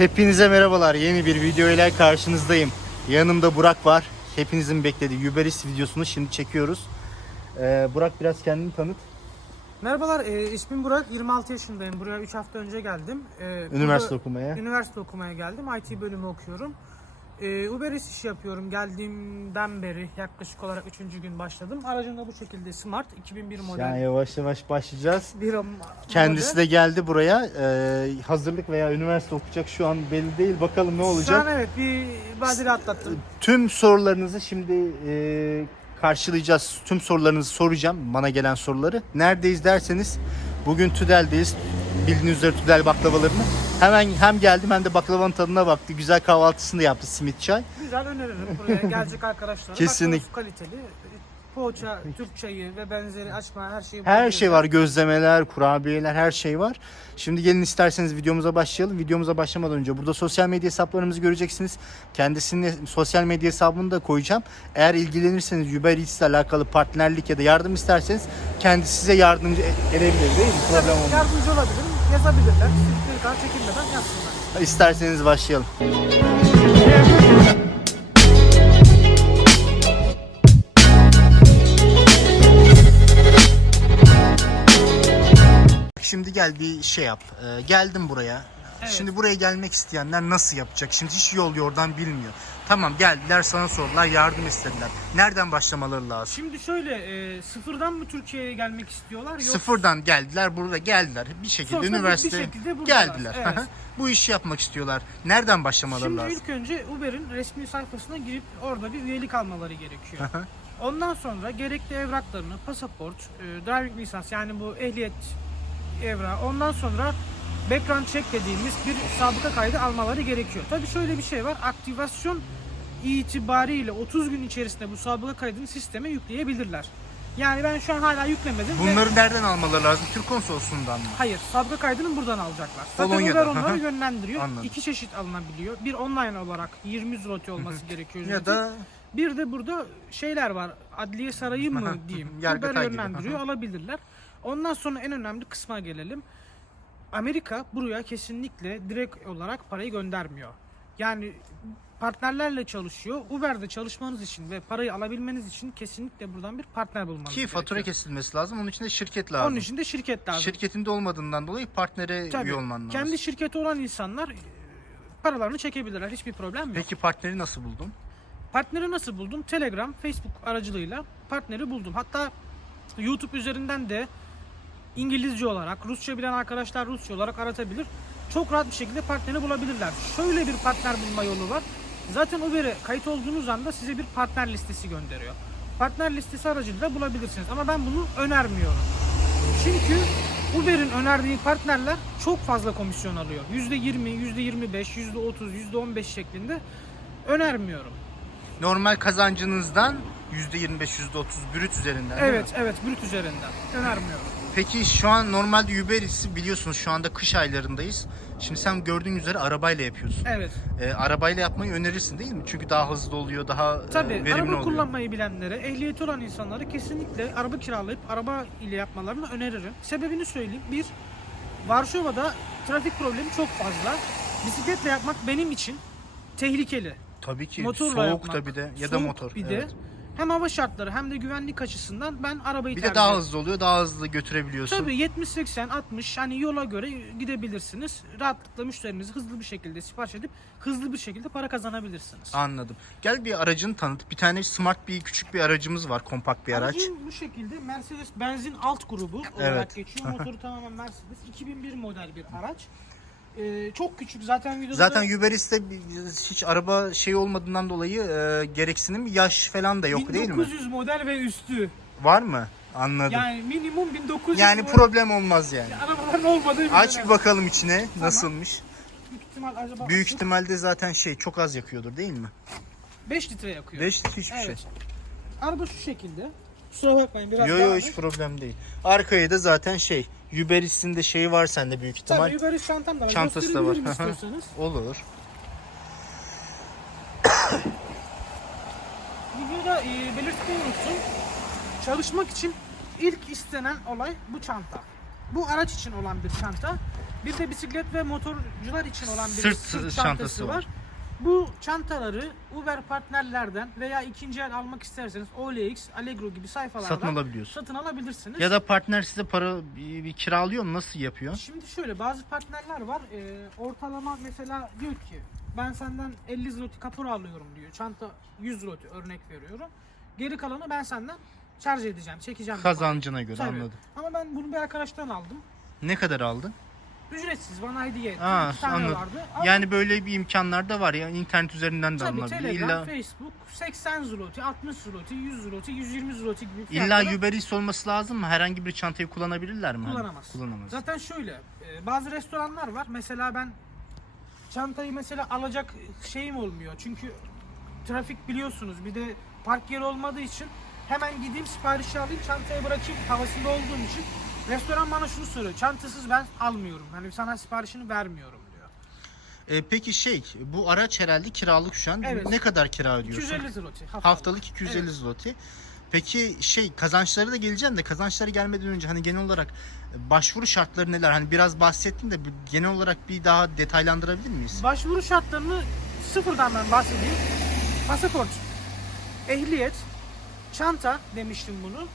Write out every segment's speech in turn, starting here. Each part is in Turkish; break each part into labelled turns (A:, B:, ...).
A: Hepinize merhabalar. Yeni bir video ile karşınızdayım. Yanımda Burak var. Hepinizin beklediği Uberis videosunu şimdi çekiyoruz. Ee, Burak biraz kendini tanıt.
B: Merhabalar, e, ismim Burak, 26 yaşındayım. Buraya 3 hafta önce geldim. E,
A: Üniversite
B: burada-
A: okumaya.
B: Üniversite okumaya geldim. IT bölümü okuyorum. E, Uber işi yapıyorum. Geldiğimden beri yaklaşık olarak 3. gün başladım. Aracım da bu şekilde Smart 2001 model.
A: Yani yavaş yavaş başlayacağız.
B: bir am-
A: Kendisi
B: model.
A: de geldi buraya. Ee, hazırlık veya üniversite okuyacak şu an belli değil. Bakalım ne olacak.
B: Şu an evet bir badire atlattım.
A: Tüm sorularınızı şimdi e, karşılayacağız. Tüm sorularınızı soracağım. Bana gelen soruları. Neredeyiz derseniz bugün Tüdel'deyiz. Bildiğiniz üzere Tüdel baklavalarını. Hemen hem geldim hem de baklavanın tadına baktı. Güzel kahvaltısını da yaptı simit çay.
B: Güzel öneririm buraya gelecek arkadaşlara.
A: Kesinlikle.
B: Baklavası kaliteli. Poğaça, Türk çayı ve benzeri açma her şeyi
A: Her şey var. Gözlemeler, kurabiyeler her şey var. Şimdi gelin isterseniz videomuza başlayalım. Videomuza başlamadan önce burada sosyal medya hesaplarımızı göreceksiniz. Kendisini sosyal medya hesabını da koyacağım. Eğer ilgilenirseniz Uber Eats ile alakalı partnerlik ya da yardım isterseniz kendisi size yardımcı e- edebilir değil mi?
B: Tabii,
A: Problem olmaz.
B: yardımcı olabilirim. Yazabilirler. Siz kadar çekinmeden yazsınlar.
A: İsterseniz başlayalım. Gel bir şey yap. Ee, geldim buraya.
B: Evet.
A: Şimdi buraya gelmek isteyenler nasıl yapacak? Şimdi hiç yol yordan bilmiyor. Tamam geldiler sana sordular yardım istediler. Nereden başlamaları lazım?
B: Şimdi şöyle e, sıfırdan mı Türkiye'ye gelmek istiyorlar yoksa
A: Sıfırdan geldiler burada geldiler bir şekilde
B: bir
A: üniversite
B: şekilde buradalar,
A: geldiler.
B: evet.
A: Bu işi yapmak istiyorlar. Nereden başlamaları
B: Şimdi
A: lazım?
B: ilk önce Uber'in resmi sayfasına girip orada bir üyelik almaları gerekiyor. Ondan sonra gerekli evraklarını, pasaport, e, driving lisans yani bu ehliyet evrağı, ondan sonra background check dediğimiz bir sabıka kaydı almaları gerekiyor. Tabii şöyle bir şey var. Aktivasyon itibariyle 30 gün içerisinde bu sabıka kaydını sisteme yükleyebilirler. Yani ben şu an hala yüklemedim. ve-
A: Bunları nereden almaları lazım? Türk konsolosluğundan mı?
B: Hayır, sabıka kaydını buradan alacaklar. Zaten
A: Polonya'da,
B: Uber onları yönlendiriyor.
A: Anladım.
B: İki çeşit alınabiliyor. Bir online olarak 20 zloty olması gerekiyor.
A: Ya da
B: bir de burada şeyler var. Adliye sarayı mı diyeyim. Uber yönlendiriyor, alabilirler. Ondan sonra en önemli kısma gelelim. Amerika buraya kesinlikle direkt olarak parayı göndermiyor. Yani partnerlerle çalışıyor. Uber'de çalışmanız için ve parayı alabilmeniz için kesinlikle buradan bir partner bulmanız
A: ki fatura
B: gerekiyor.
A: kesilmesi lazım. Onun için de şirket lazım.
B: Onun için de şirket lazım.
A: Şirketinde olmadığından dolayı partnere
B: Tabii,
A: üye olman lazım.
B: Kendi şirketi olan insanlar e, paralarını çekebilirler. Hiçbir problem yok.
A: Peki partneri nasıl buldun?
B: Partneri nasıl buldum? Telegram, Facebook aracılığıyla partneri buldum. Hatta YouTube üzerinden de İngilizce olarak, Rusça bilen arkadaşlar Rusça olarak aratabilir. Çok rahat bir şekilde partneri bulabilirler. Şöyle bir partner bulma yolu var. Zaten Uber'e kayıt olduğunuz anda size bir partner listesi gönderiyor. Partner listesi aracılığıyla bulabilirsiniz. Ama ben bunu önermiyorum. Çünkü Uber'in önerdiği partnerler çok fazla komisyon alıyor. %20, %25, %30, %15 şeklinde önermiyorum.
A: Normal kazancınızdan %25, %30 brüt üzerinden?
B: Evet, evet, brüt üzerinden. Önermiyorum.
A: Peki şu an normalde Uber Eats'i biliyorsunuz şu anda kış aylarındayız. Şimdi sen gördüğün üzere arabayla yapıyorsun.
B: Evet.
A: Ee, arabayla yapmayı önerirsin değil mi? Çünkü daha hızlı oluyor, daha e,
B: Tabii
A: verimli
B: araba
A: oluyor.
B: kullanmayı bilenlere, ehliyeti olan insanlara kesinlikle araba kiralayıp araba ile yapmalarını öneririm. Sebebini söyleyeyim. Bir, Varşova'da trafik problemi çok fazla. Bisikletle yapmak benim için tehlikeli.
A: Tabii ki.
B: Motorla
A: Soğuk
B: yapmak.
A: tabii de ya da
B: soğuk
A: motor.
B: Bir
A: evet.
B: Hem hava şartları hem de güvenlik açısından ben arabayı
A: Bir
B: tercih
A: de daha hızlı oluyor, daha hızlı götürebiliyorsun.
B: Tabii 70 80 60 hani yola göre gidebilirsiniz. Rahatlıkla müşterinizi hızlı bir şekilde sipariş edip hızlı bir şekilde para kazanabilirsiniz.
A: Anladım. Gel bir aracını tanıt. Bir tane smart bir küçük bir aracımız var, kompakt bir araç.
B: Aracın bu şekilde Mercedes benzin alt grubu olarak
A: Evet.
B: geçiyor. Motoru tamamen Mercedes. 2001 model bir araç. Ee, çok küçük zaten videoda
A: Zaten
B: da
A: Uber Eats'te hiç araba şey olmadığından dolayı e, gereksinim yaş falan da yok değil mi?
B: 1900 model ve üstü.
A: Var mı? Anladım. Yani,
B: Yani minimum 1900 model
A: problem olmaz yani.
B: arabaların olmadığı bir
A: Aç
B: dönem.
A: bir bakalım içine nasılmış.
B: Büyük ihtimal acaba
A: Büyük
B: açık.
A: ihtimalde zaten şey çok az yakıyordur değil mi?
B: 5 litre yakıyor.
A: 5 hiçbir şey.
B: Evet. Araba şu şekilde. Kusura bakmayın biraz
A: Yo yo hiç problem değil. Arkaya da zaten şey Uber Eats'in de şeyi var sende büyük ihtimal.
B: Tabii Uber Eats çantam da var.
A: Çantası da var.
B: İstiyorsanız.
A: Olur.
B: Videoda e, belirtmeyi unuttum. Çalışmak için ilk istenen olay bu çanta. Bu araç için olan bir çanta. Bir de bisiklet ve motorcular için olan bir
A: Sırt
B: sırt,
A: çantası
B: çantası
A: var.
B: var. Bu çantaları Uber partnerlerden veya ikinci el almak isterseniz OLX, Allegro gibi sayfalardan
A: Satın alabiliyorsun.
B: satın alabilirsiniz.
A: Ya da partner size para bir, bir kiralıyor mu? Nasıl yapıyor?
B: Şimdi şöyle bazı partnerler var. Ee, ortalama mesela diyor ki ben senden 50 zloty kapora alıyorum diyor. Çanta 100 zloty örnek veriyorum. Geri kalanı ben senden şarj edeceğim, çekeceğim.
A: Kazancına göre
B: Tabii.
A: anladım.
B: Ama ben bunu bir arkadaştan aldım.
A: Ne kadar aldın?
B: Ücretsiz bana hediye etti.
A: Aa,
B: İki tane
A: anladım.
B: vardı. Ama
A: Yani böyle bir imkanlar da var ya internet üzerinden de
B: tabii
A: alınabilir.
B: Telegram,
A: İlla
B: Facebook 80 zloty, 60 zloty, 100 zloty, 120 zloty gibi
A: illa
B: fiyatlara
A: Uber Eats olması lazım mı? Herhangi bir çantayı kullanabilirler mi? Hani
B: kullanamaz.
A: Kullanamaz.
B: Zaten şöyle e, bazı restoranlar var. Mesela ben çantayı mesela alacak şeyim olmuyor. Çünkü trafik biliyorsunuz bir de park yeri olmadığı için hemen gideyim siparişi alayım çantaya bırakayım havasında olduğum için restoran bana şunu soruyor. Çantasız ben almıyorum. Hani sana siparişini vermiyorum diyor.
A: E, peki şey bu araç herhalde kiralık şu an.
B: Evet.
A: Ne kadar kira ödüyorsun?
B: 250 zloty haftalık.
A: Haftalık 250
B: Evet.
A: zloty. Peki şey kazançları da geleceğim de kazançları gelmeden önce hani genel olarak başvuru şartları neler? Hani biraz bahsettin de genel olarak bir daha detaylandırabilir miyiz?
B: Başvuru şartlarını sıfırdan ben bahsedeyim. Pasaport, ehliyet, çanta demiştim bunu.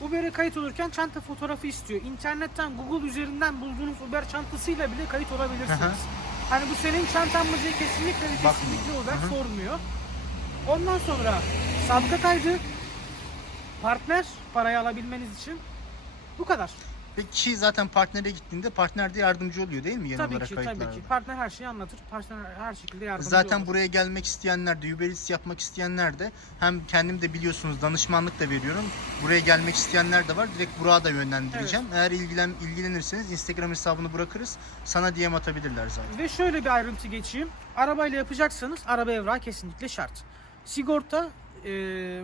B: Uber'e kayıt olurken çanta fotoğrafı istiyor. İnternetten Google üzerinden bulduğunuz Uber çantasıyla bile kayıt olabilirsiniz. hani bu senin çantan mı diye kesinlikle ve kesinlikle Uber sormuyor. Ondan sonra sabıka kaydı, partner parayı alabilmeniz için bu kadar.
A: Peki zaten partnere gittiğinde partner de yardımcı oluyor değil mi genel
B: tabii
A: olarak
B: ki tabii
A: kayıtlarda?
B: ki. Partner her şeyi anlatır. Partner her şekilde yardımcı
A: Zaten
B: olur.
A: buraya gelmek isteyenler de Uber yapmak isteyenler de hem kendim de biliyorsunuz danışmanlık da veriyorum. Buraya gelmek isteyenler de var. Direkt Burak'a da yönlendireceğim. Eğer ilgilen ilgilenirseniz Instagram hesabını bırakırız. Sana DM atabilirler zaten.
B: Ve şöyle bir ayrıntı geçeyim. Arabayla yapacaksanız araba evrağı kesinlikle şart. Sigorta, e,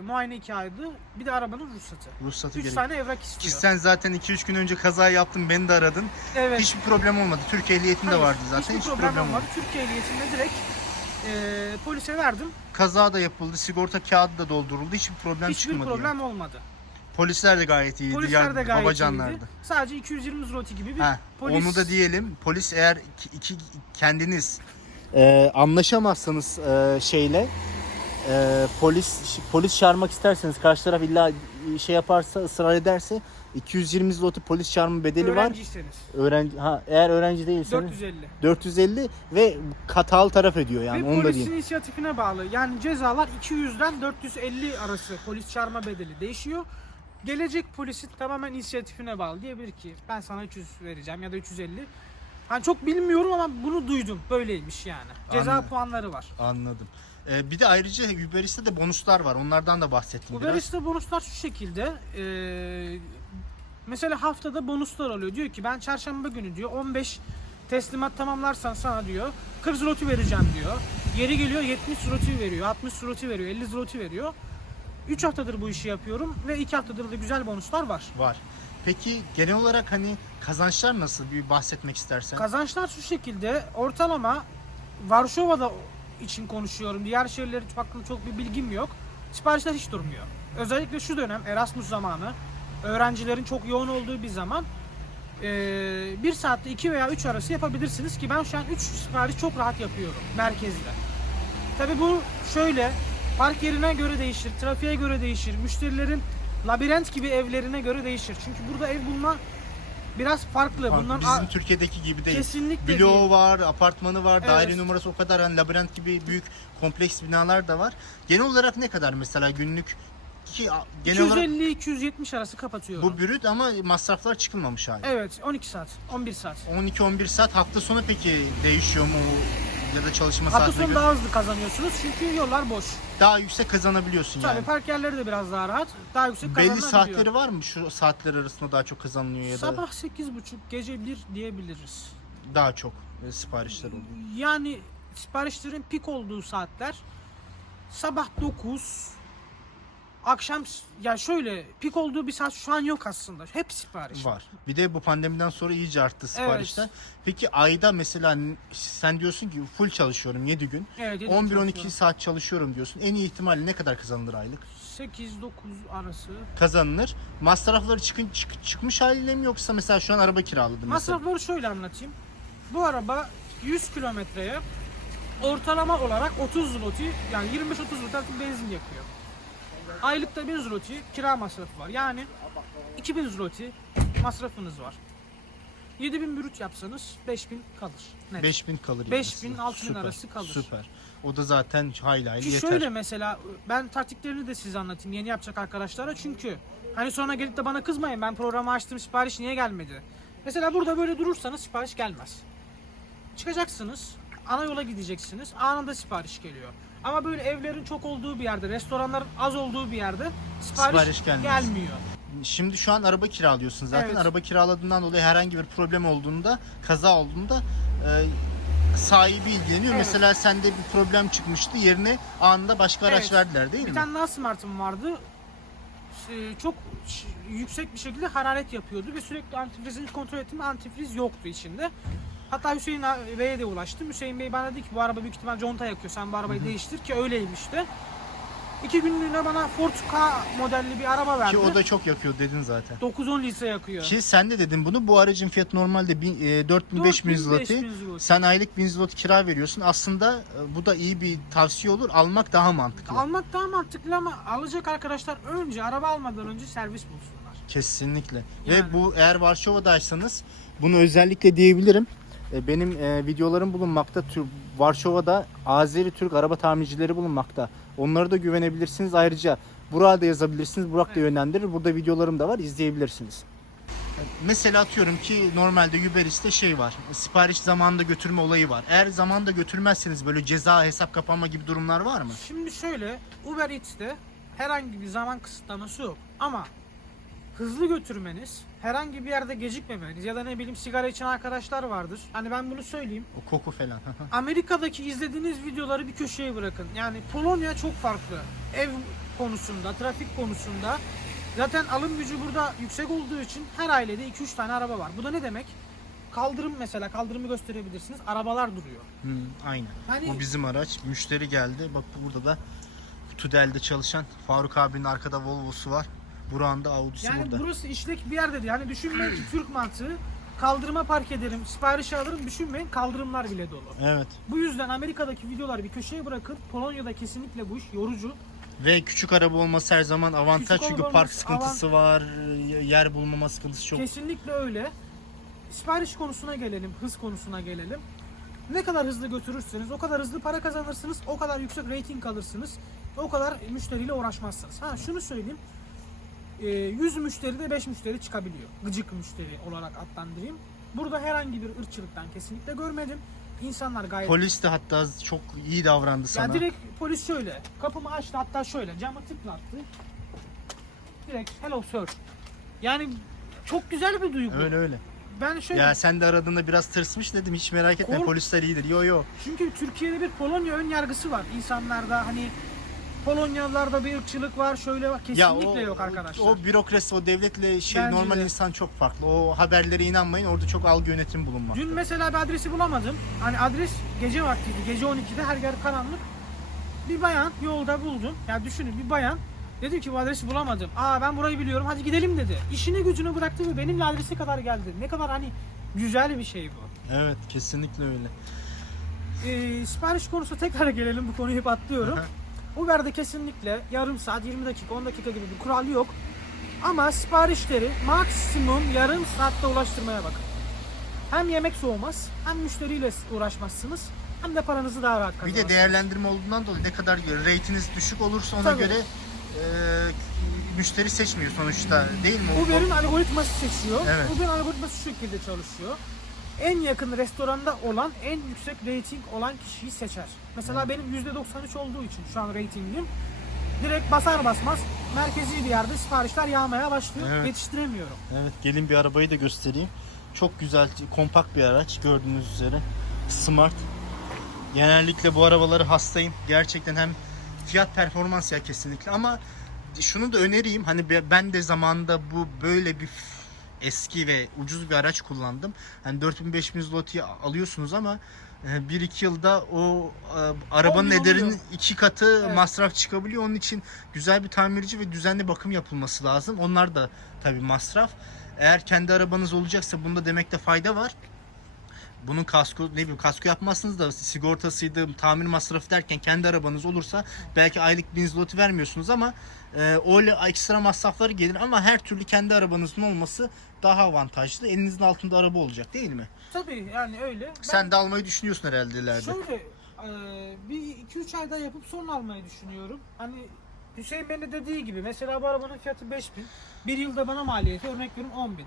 B: muayene kağıdı, bir de arabanın ruhsatı.
A: Ruhsatı
B: 3
A: gerek.
B: tane evrak
A: Ki
B: istiyor.
A: sen zaten 2-3 gün önce kaza yaptın, beni de aradın.
B: evet.
A: Hiçbir problem olmadı. Türk ehliyetin de
B: Hayır,
A: vardı zaten.
B: Hiçbir
A: Hiç
B: problem,
A: problem
B: olmadı.
A: olmadı.
B: Türkiye ehliyetinde direkt e, polise verdim.
A: Kaza da yapıldı, sigorta kağıdı da dolduruldu. Hiçbir problem
B: Hiçbir
A: çıkmadı. yani.
B: problem olmadı.
A: Polisler de gayet iyiydi.
B: Polisler
A: ya,
B: de gayet
A: babacanlardı.
B: iyiydi. Sadece 220 zloty gibi bir
A: Ha,
B: polis.
A: Onu da diyelim. Polis eğer iki, iki- kendiniz e, anlaşamazsanız e, şeyle e, polis polis çağırmak isterseniz karşı taraf illa şey yaparsa ısrar ederse 220 zloty polis çağırma bedeli var.
B: Öğrenciyseniz.
A: Öğrenci ha eğer öğrenci değilseniz
B: 450.
A: 450 ve hatalı taraf ediyor yani
B: Ve
A: onu da
B: polisin
A: diyeyim.
B: inisiyatifine bağlı. Yani cezalar 200'den 450 arası polis çağırma bedeli değişiyor. Gelecek polisin tamamen inisiyatifine bağlı. Diyebilir ki ben sana 300 vereceğim ya da 350. Hani çok bilmiyorum ama bunu duydum. Böyleymiş yani. Ceza
A: Anladım.
B: puanları var.
A: Anladım. E, bir de ayrıca Uber Eats'te de bonuslar var. Onlardan da bahsettim
B: Uber
A: biraz.
B: Bonuslar şu şekilde. eee, mesela haftada bonuslar alıyor. Diyor ki ben çarşamba günü diyor 15 teslimat tamamlarsan sana diyor 40 zloty vereceğim diyor. Yeri geliyor 70 zloty veriyor, 60 zloty veriyor, 50 zloty veriyor. 3 haftadır bu işi yapıyorum ve 2 haftadır da güzel bonuslar var.
A: Var. Peki genel olarak hani kazançlar nasıl bir bahsetmek istersen?
B: Kazançlar şu şekilde ortalama Varşova'da için konuşuyorum. Diğer şehirler hakkında çok bir bilgim yok. Siparişler hiç durmuyor. Özellikle şu dönem Erasmus zamanı öğrencilerin çok yoğun olduğu bir zaman eee, bir saatte 2 veya 3 arası yapabilirsiniz ki ben şu an 3 sipariş çok rahat yapıyorum merkezde. Tabi bu şöyle park yerine göre değişir, trafiğe göre değişir, müşterilerin labirent gibi evlerine göre değişir. Çünkü burada ev bulma biraz farklı. Bundan
A: Bizim Türkiye'deki gibi değil.
B: kesinlikle değil.
A: Bloğu var, apartmanı var,
B: Evet.
A: daire numarası o kadar hani labirent gibi büyük kompleks binalar da var. Genel olarak ne kadar mesela günlük ki a- genel olarak
B: 250-270 arası kapatıyorum.
A: bu brüt ama masraflar çıkılmamış hali.
B: Evet 12 saat 11 saat.
A: 12-11 saat hafta sonu peki değişiyor mu ya da çalışma
B: Hafta
A: saatine
B: sonu
A: göre?
B: daha hızlı kazanıyorsunuz çünkü yollar boş.
A: Daha yüksek kazanabiliyorsun
B: Tabii
A: yani.
B: park yerleri de biraz daha rahat. Daha yüksek
A: Belli
B: kazanılabiliyor.
A: saatleri var mı şu saatler arasında daha çok kazanılıyor ya da
B: Sabah 8.30 gece 1 diyebiliriz.
A: daha çok e, siparişler oluyor?
B: Yani siparişlerin pik olduğu saatler sabah 9 akşam ya şöyle pik olduğu bir saat şu an yok aslında. Hep sipariş.
A: Var. Bir de bu pandemiden sonra iyice arttı siparişler. Peki ayda mesela sen diyorsun ki full çalışıyorum 7 gün.
B: Evet, yedi
A: 11-12
B: çalışıyorum.
A: saat çalışıyorum diyorsun. En iyi ihtimalle ne kadar kazanılır aylık?
B: 8-9 arası.
A: Kazanılır. Masrafları çıkın çık- çıkmış haliyle mi yoksa mesela şu an araba kiraladım mesela.
B: Masrafları şöyle anlatayım. Bu araba 100 kilometreye ortalama olarak 30 zloty yani 25-30 zloty benzin yakıyor. Aylıkta 1000 zloty kira masrafı var. Yani 2000 zloty masrafınız var. 7000 brüt yapsanız 5000 kalır. Net.
A: 5000 kalır.
B: 5000,
A: yani.
B: 6000
A: Süper,
B: arası kalır.
A: Süper. O da zaten hayli hayli
B: Ki
A: yeter.
B: şöyle mesela ben taktiklerini de size anlatayım yeni yapacak arkadaşlara çünkü hani sonra gelip de bana kızmayın ben programı açtım sipariş niye gelmedi. Mesela burada böyle durursanız sipariş gelmez. Çıkacaksınız ana yola gideceksiniz anında sipariş geliyor. Ama böyle evlerin çok olduğu bir yerde restoranların az olduğu bir yerde sipariş,
A: Sipariş gelmez.
B: gelmiyor.
A: Şimdi şu an araba kiralıyorsun zaten.
B: Evet.
A: Araba kiraladığından dolayı herhangi bir problem olduğunda, kaza olduğunda e, sahibi ilgileniyor.
B: Evet.
A: Mesela sende bir problem çıkmıştı. Yerine anında başka araç
B: Evet.
A: verdiler değil
B: Bir
A: mi?
B: tane daha Smart'ım vardı. Ee, Çok ş- yüksek bir şekilde hararet yapıyordu ve sürekli antifrizini kontrol ettim. Antifriz yoktu içinde. Hatta Hüseyin Bey'e de ulaştım. Hüseyin Bey bana dedi ki bu araba büyük ihtimal conta yakıyor. Sen bu arabayı değiştir ki öyleymiş de. İki günlüğüne bana Ford K modelli bir araba verdi.
A: Ki o da çok yakıyor dedin zaten.
B: 9-10 litre yakıyor.
A: Ki sen de dedin bunu. Bu aracın fiyatı normalde bin- e, 4000-5000 zloty.
B: 5000 zloty.
A: Sen aylık 1000 zloty kira veriyorsun. Aslında e, bu da iyi bir tavsiye olur. Almak daha mantıklı.
B: Almak daha mantıklı ama alacak arkadaşlar önce araba almadan önce servis bulsunlar.
A: Kesinlikle.
B: Yani.
A: Ve bu eğer Varşova'daysanız bunu özellikle diyebilirim. E, Benim e, videolarım bulunmakta. Tür- Varşova'da Azeri Türk araba tamircileri bulunmakta. Onlara da güvenebilirsiniz. Ayrıca Burak'a da yazabilirsiniz. Burak da yönlendirir. Burada videolarım da var. izleyebilirsiniz. Mesela atıyorum ki normalde Uber Eats'te şey var. Sipariş zamanında götürme olayı var. Eğer zamanında götürmezseniz böyle ceza hesap kapanma gibi durumlar var mı?
B: Şimdi şöyle Uber Eats'te herhangi bir zaman kısıtlaması yok ama hızlı götürmeniz, herhangi bir yerde gecikmemeniz ya da ne bileyim sigara içen arkadaşlar vardır. Hani ben bunu söyleyeyim.
A: O koku falan.
B: Amerika'daki izlediğiniz videoları bir köşeye bırakın. Yani Polonya çok farklı. Ev konusunda, trafik konusunda. Zaten alım gücü burada yüksek olduğu için her ailede 2-3 tane araba var. Bu da ne demek? Kaldırım mesela, kaldırımı gösterebilirsiniz. Arabalar duruyor.
A: Hı, aynen.
B: Hani
A: Bu bizim araç. Müşteri geldi. Bak burada da Tudel'de çalışan Faruk abinin arkada Volvo'su var. Burak'ın da
B: Yani
A: burada.
B: burası işlek bir yer dedi. Yani düşünmeyin ki Türk mantığı kaldırıma park ederim, siparişi alırım düşünmeyin kaldırımlar bile dolu.
A: Evet.
B: Bu yüzden Amerika'daki videoları bir köşeye bırakın. Polonya'da kesinlikle bu iş yorucu.
A: Ve küçük araba olması her zaman avantaj
B: Küçük
A: çünkü
B: araba
A: park
B: olması
A: sıkıntısı var, yer bulmama sıkıntısı çok.
B: Kesinlikle öyle. Sipariş konusuna gelelim, hız konusuna gelelim. Ne kadar hızlı götürürseniz o kadar hızlı para kazanırsınız, o kadar yüksek rating alırsınız, o kadar müşteriyle uğraşmazsınız. Ha şunu söyleyeyim. Ee, 100 müşteride 5 müşteri çıkabiliyor. Gıcık müşteri olarak adlandırayım. Burada herhangi bir ırkçılıktan kesinlikle görmedim. İnsanlar gayet
A: Polis de hatta çok iyi davrandı sana.
B: ya direkt polis şöyle. Kapımı açtı hatta şöyle. Camı tıklattı. Direkt hello sir. Yani çok güzel bir duygu.
A: Öyle öyle.
B: Ben şöyle
A: Ya sen de aradığında biraz tırsmış dedim hiç merak etme
B: Kork-
A: polisler iyidir. Yo yo.
B: çünkü Türkiye'de bir Polonya ön yargısı var. İnsanlarda hani Polonyalılarda bir ırkçılık var şöyle var. Kesinlikle yok arkadaşlar.
A: O bürokrasi, o devletle şey
B: Bence
A: normal
B: de.
A: insan çok farklı. O haberlere inanmayın. Orada çok algı yönetimi bulunmakta.
B: Dün mesela bir adresi bulamadım. Hani adres gece vaktiydi. Gece 12'de her yer karanlık. Bir bayan yolda buldum. Ya düşünün bir bayan. Dedim ki bu adresi bulamadım. Aa ben burayı biliyorum hadi gidelim dedi. İşini gücünü bıraktı ve benimle adrese kadar geldi. Ne kadar hani güzel bir şey bu.
A: Evet kesinlikle öyle.
B: Ee, sipariş konusu tekrar gelelim bu konuyu hep atlıyorum. Uber'de kesinlikle yarım saat 20 dakika 10 dakika gibi bir kural yok. Ama siparişleri maksimum yarım saatte ulaştırmaya bakın. Hem yemek soğumaz hem müşteriyle uğraşmazsınız hem de paranızı daha rahat
A: Bir
B: kazanırsınız.
A: de değerlendirme olduğundan dolayı ne kadar reytiniz düşük olursa ona
B: Tabii.
A: göre e, müşteri seçmiyor sonuçta değil mi?
B: Uber'in algoritması seçiyor.
A: Evet.
B: Uber'in algoritması şu şekilde çalışıyor. En yakın restoranda olan en yüksek rating olan kişiyi seçer. Mesela benim %93 olduğu için şu an ratingim direkt basar basmaz merkezi bir yerde siparişler yağmaya başlıyor.
A: Evet.
B: Yetiştiremiyorum.
A: Evet gelin bir arabayı da göstereyim. Çok güzel, kompakt bir araç gördüğünüz üzere. Smart. Genellikle bu arabaları hastayım. Gerçekten hem fiyat performans ya kesinlikle ama şunu da önereyim. Hani be- ben de zamanında bu böyle bir eski ve ucuz bir araç kullandım. Hani 4000-5000 zloty alıyorsunuz ama 1-2 yılda o e, arabanın ederinin iki katı
B: Evet.
A: masraf çıkabiliyor. Onun için güzel bir tamirci ve düzenli bakım yapılması lazım. Onlar da tabii masraf. Eğer kendi arabanız olacaksa bunda demekte fayda var. Bunun kasko ne bileyim kasko yapmazsınız da sigortasıydı, tamir masrafı derken kendi arabanız olursa belki aylık 1000 zloty vermiyorsunuz ama e, öyle ekstra masrafları gelir ama her türlü kendi arabanızın olması daha avantajlı. Elinizin altında araba olacak değil mi?
B: Tabii yani öyle.
A: Sen de almayı düşünüyorsun herhalde ileride.
B: Şöyle e, bir 2-3 ayda yapıp sonra almayı düşünüyorum. Hani Hüseyin Bey'in de dediği gibi mesela bu arabanın fiyatı 5000. Bir yılda bana maliyeti örnek veriyorum 10 bin.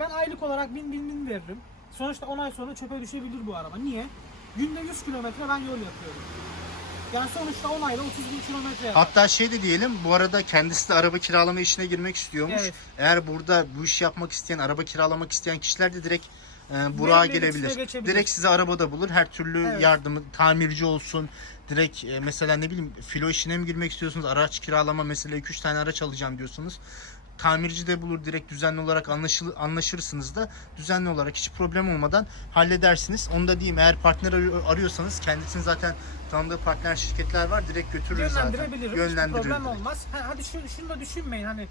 B: Ben aylık olarak 1000 bin bin veririm. Sonuçta 10 ay sonra çöpe düşebilir bu araba. Niye? Günde 100 kilometre ben yol yapıyorum. Yani sonuçta 10 ayda 30 bin kilometre yapar.
A: Hatta şey de diyelim bu arada kendisi de araba kiralama işine girmek istiyormuş.
B: Evet.
A: Eğer burada bu iş yapmak isteyen, araba kiralamak isteyen kişiler de direkt e, Burak'a gelebilir. Direkt size arabada bulur. Her türlü
B: Evet.
A: yardımı, tamirci olsun. Direkt e, mesela ne bileyim filo işine mi girmek istiyorsunuz? Araç kiralama mesela 2-3 tane araç alacağım diyorsunuz. Tamirci de bulur direkt düzenli olarak anlaşıl, anlaşırsınız da düzenli olarak hiç problem olmadan halledersiniz. Onu da diyeyim eğer partner arıyor- arıyorsanız kendisinin zaten tanıdığı partner şirketler var direkt götürür zaten.
B: Yönlendirebilirim. Hiçbir
A: Yönlendirir
B: problem olmaz. Ha, hadi şunu, şunu da düşünmeyin hani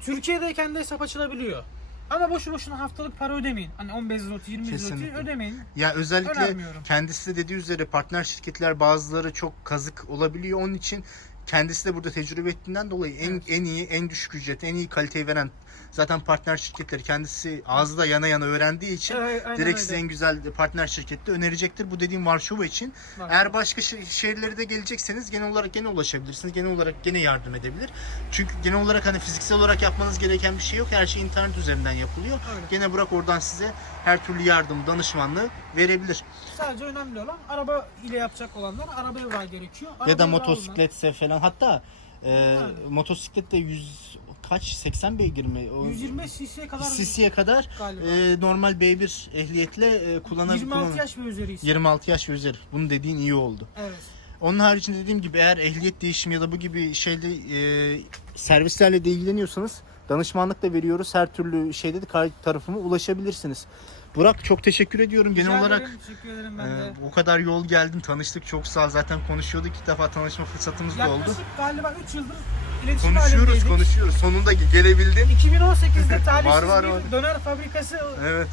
B: Türkiye'deyken de hesap açılabiliyor. Ama boşu boşuna haftalık para ödemeyin. Hani 15 zloty, 20 zloty
A: Kesinlikle.
B: ödemeyin.
A: Ya özellikle kendisi de dediği üzere partner şirketler bazıları çok kazık olabiliyor. Onun için kendisi de burada tecrübe ettiğinden dolayı en
B: Evet.
A: en iyi, en düşük ücret, en iyi kaliteyi veren zaten partner şirketleri kendisi ağzı da yana yana öğrendiği için
B: Evet,
A: direkt size en güzel partner şirkette önerecektir. Bu dediğim Varşova için.
B: Var.
A: Eğer başka şe- şehirlere de gelecekseniz genel olarak gene ulaşabilirsiniz. Genel olarak gene yardım edebilir. Çünkü genel olarak hani fiziksel olarak yapmanız gereken bir şey yok. Her şey internet üzerinden yapılıyor.
B: Öyle.
A: Gene Burak oradan size her türlü yardım, danışmanlığı verebilir.
B: Sadece önemli olan araba ile yapacak olanlar araba evrağı gerekiyor. Araba
A: ya da motosikletse falan. Hatta e,
B: Yani.
A: motosiklet de 100 kaç 80 beygir mi? O,
B: olmadan 125 cc'ye kadar
A: cc'ye kadar
B: galiba.
A: e, normal B1 ehliyetle e, kullanabilir.
B: 26 yaş ve üzeri ise.
A: 26 yaş ve üzeri. Bunu dediğin iyi oldu.
B: Evet.
A: Onun haricinde dediğim gibi eğer ehliyet değişimi ya da bu gibi şeyde e, servislerle de ilgileniyorsanız danışmanlık da veriyoruz. Her türlü şeyde de karşı tarafıma ulaşabilirsiniz. Burak çok teşekkür ediyorum. Genel
B: Rica
A: olarak
B: ederim, teşekkür ederim ben
A: e,
B: de.
A: o kadar yol geldin, tanıştık. Çok sağ ol. Zaten konuşuyorduk. İlk defa tanışma fırsatımız da oldu.
B: Yaklaşık galiba 3 yıldır iletişim
A: Konuşuyoruz,
B: halindeydik.
A: konuşuyoruz. Sonunda gelebildin.
B: 2018'de talihsiz
A: Var, var,
B: bir
A: var.
B: döner fabrikası
A: Evet.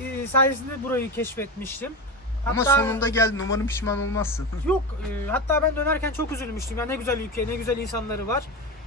B: e, sayesinde burayı keşfetmiştim.
A: Ama
B: Hatta-
A: sonunda geldin. Umarım pişman olmazsın.
B: Yok e, hatta ben dönerken çok üzülmüştüm. Ya ne güzel ülke, ne güzel insanları var.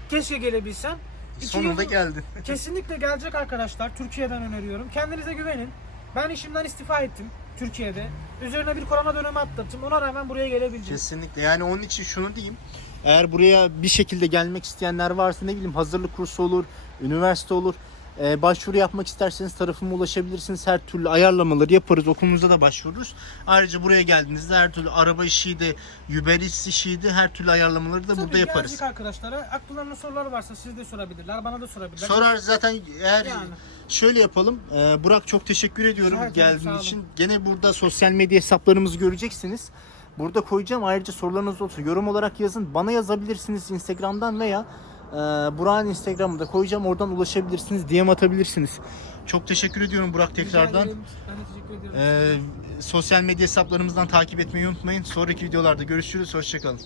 B: Keşke gelebilsen. İki
A: sonunda
B: yıl-
A: geldin.
B: Kesinlikle gelecek arkadaşlar. Türkiye'den öneriyorum. Kendinize güvenin. Ben işimden istifa ettim Türkiye'de. Üzerine bir korona dönemi atlattım. Ona rağmen buraya gelebildim.
A: Kesinlikle. Yani onun için şunu diyeyim. Eğer buraya bir şekilde gelmek isteyenler varsa ne bileyim hazırlık kursu olur, üniversite olur. Ee, başvuru yapmak isterseniz tarafıma ulaşabilirsiniz. Her türlü ayarlamaları yaparız. Okulumuza da başvururuz. Ayrıca buraya geldiğinizde her türlü araba işiydi, Eats işiydi. Her türlü ayarlamaları da
B: Tabii
A: burada yaparız.
B: arkadaşlara akllarında soruları varsa siz de sorabilirler. Bana da sorabilirler.
A: Sorar zaten eğer
B: Yani.
A: şöyle yapalım. Ee, Burak çok teşekkür ediyorum
B: Rica ederim,
A: geldiğin
B: sağ olun.
A: için. Gene burada sosyal medya hesaplarımızı göreceksiniz. Burada koyacağım. Ayrıca sorularınız olursa yorum olarak yazın. Bana yazabilirsiniz Instagram'dan veya e, Burak'ın Instagram'ı da koyacağım. Oradan ulaşabilirsiniz. DM atabilirsiniz. Çok teşekkür ediyorum Burak tekrardan.
B: ederim. Ben de teşekkür ediyorum.
A: Ee, sosyal medya hesaplarımızdan takip etmeyi unutmayın. Sonraki videolarda görüşürüz. Hoşçakalın.